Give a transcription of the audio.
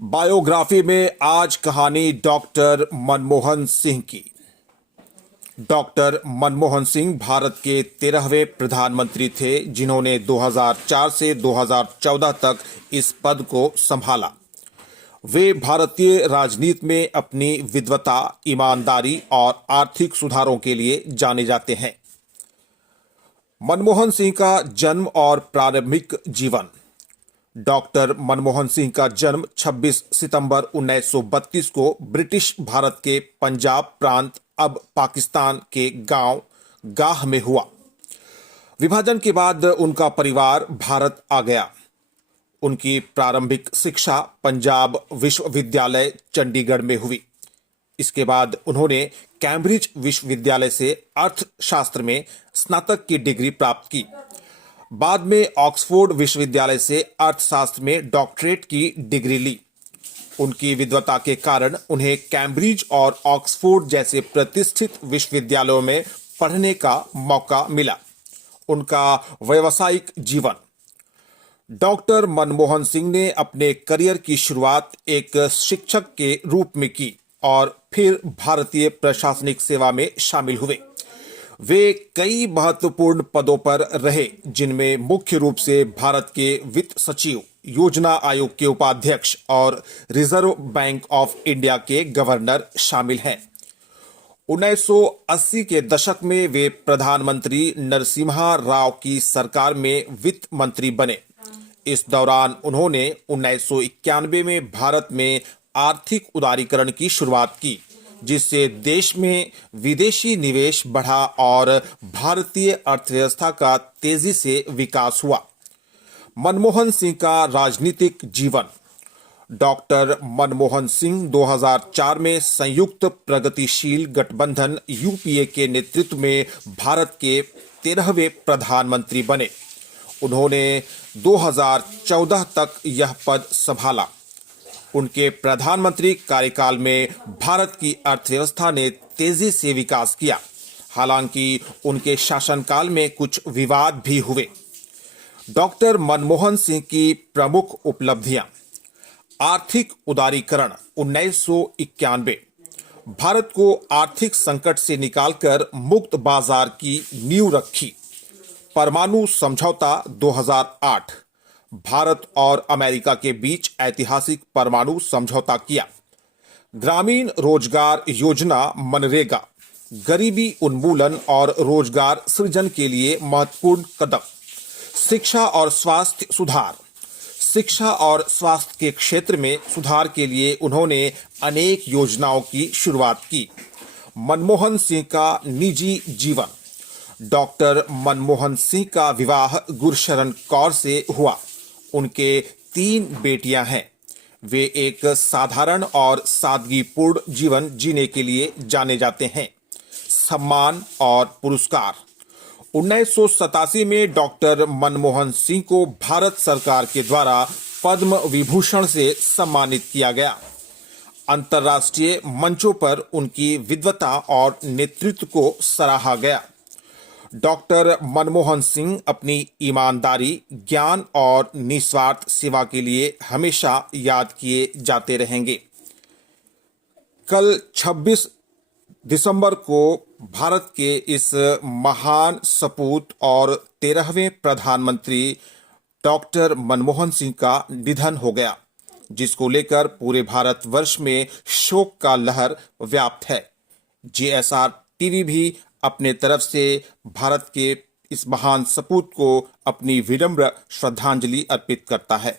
Biography में आज कहानी डॉक्टर मनमोहन सिंह की। डॉक्टर मनमोहन सिंह भारत के 13वें प्रधानमंत्री थे, जिन्होंने 2004 से 2014 तक इस पद को संभाला। वे भारतीय राजनीति में अपनी विद्वता, ईमानदारी और आर्थिक सुधारों के लिए जाने जाते हैं। मनमोहन सिंह का जन्म और प्रारंभिक जीवन। डॉक्टर मनमोहन सिंह का जन्म 26 सितंबर 1932 को ब्रिटिश भारत के पंजाब प्रांत, अब पाकिस्तान के गांव गाह में हुआ। विभाजन के बाद उनका परिवार भारत आ गया। उनकी प्रारंभिक शिक्षा पंजाब विश्वविद्यालय चंडीगढ़ में हुई। इसके बाद उन्होंने कैम्ब्रिज विश्वविद्यालय से अर्थशास्त्र में स्नातक की डिग्री प्राप्त की। बाद में ऑक्सफोर्ड विश्वविद्यालय से अर्थशास्त्र में डॉक्टरेट की डिग्री ली। उनकी विद्वता के कारण उन्हें कैम्ब्रिज और ऑक्सफोर्ड जैसे प्रतिष्ठित विश्वविद्यालयों में पढ़ने का मौका मिला। उनका व्यावसायिक जीवन। डॉक्टर मनमोहन सिंह ने अपने करियर की शुरुआत एक शिक्षक के रूप में की और फिर भारतीय प्रशासनिक सेवा में शामिल हुए। वे कई महत्वपूर्ण पदों पर रहे, जिनमें मुख्य रूप से भारत के वित्त सचिव, योजना आयोग के उपाध्यक्ष और रिजर्व बैंक ऑफ इंडिया के गवर्नर शामिल हैं। 1980 के दशक में वे प्रधानमंत्री नरसिम्हा राव की सरकार में वित्त मंत्री बने। इस दौरान उन्होंने 1991 में भारत में आर्थिक उदारीकरण की शुरुआत की, जिससे देश में विदेशी निवेश बढ़ा और भारतीय अर्थव्यवस्था का तेजी से विकास हुआ। मनमोहन सिंह का राजनीतिक जीवन। डॉक्टर मनमोहन सिंह 2004 में संयुक्त प्रगतिशील गठबंधन यूपीए के नेतृत्व में भारत के 13वें प्रधानमंत्री बने। उन्होंने 2014 तक यह पद संभाला। उनके प्रधानमंत्री कार्यकाल में भारत की अर्थव्यवस्था ने तेजी से विकास किया। हालांकि उनके शासनकाल में कुछ विवाद भी हुए। डॉक्टर मनमोहन सिंह की प्रमुख उपलब्धियां। आर्थिक उदारीकरण 1991। भारत को आर्थिक संकट से निकालकर मुक्त बाजार की नींव रखी। परमाणु समझौता 2008। भारत और अमेरिका के बीच ऐतिहासिक परमाणु समझौता किया। ग्रामीण रोजगार योजना मनरेगा, गरीबी उन्मूलन और रोजगार सृजन के लिए महत्वपूर्ण कदम। शिक्षा और स्वास्थ्य सुधार। शिक्षा और स्वास्थ्य के क्षेत्र में सुधार के लिए उन्होंने अनेक योजनाओं की शुरुआत की। मनमोहन सिंह का निजी जीवन। डॉक्टर मनमोहन सिंह का विवाह गुरशरण कौर से हुआ। उनके 3 बेटियां हैं। वे एक साधारण और सादगीपूर्ण जीवन जीने के लिए जाने जाते हैं। सम्मान और पुरस्कार। 1987 में डॉक्टर मनमोहन सिंह को भारत सरकार के द्वारा पद्म विभूषण से सम्मानित किया गया। अंतर्राष्ट्रीय मंचों पर उनकी विद्वता और नेतृत्व को सराहा गया। डॉक्टर मनमोहन सिंह अपनी ईमानदारी, ज्ञान और निस्वार्थ सेवा के लिए हमेशा याद किए जाते रहेंगे। कल 26 दिसंबर को भारत के इस महान सपूत और 13वें प्रधानमंत्री डॉक्टर मनमोहन सिंह का निधन हो गया, जिसको लेकर पूरे भारतवर्ष में शोक का लहर व्याप्त है। जीएसआर टीवी भी अपने तरफ से भारत के इस महान सपूत को अपनी विनम्र श्रद्धांजलि अर्पित करता है।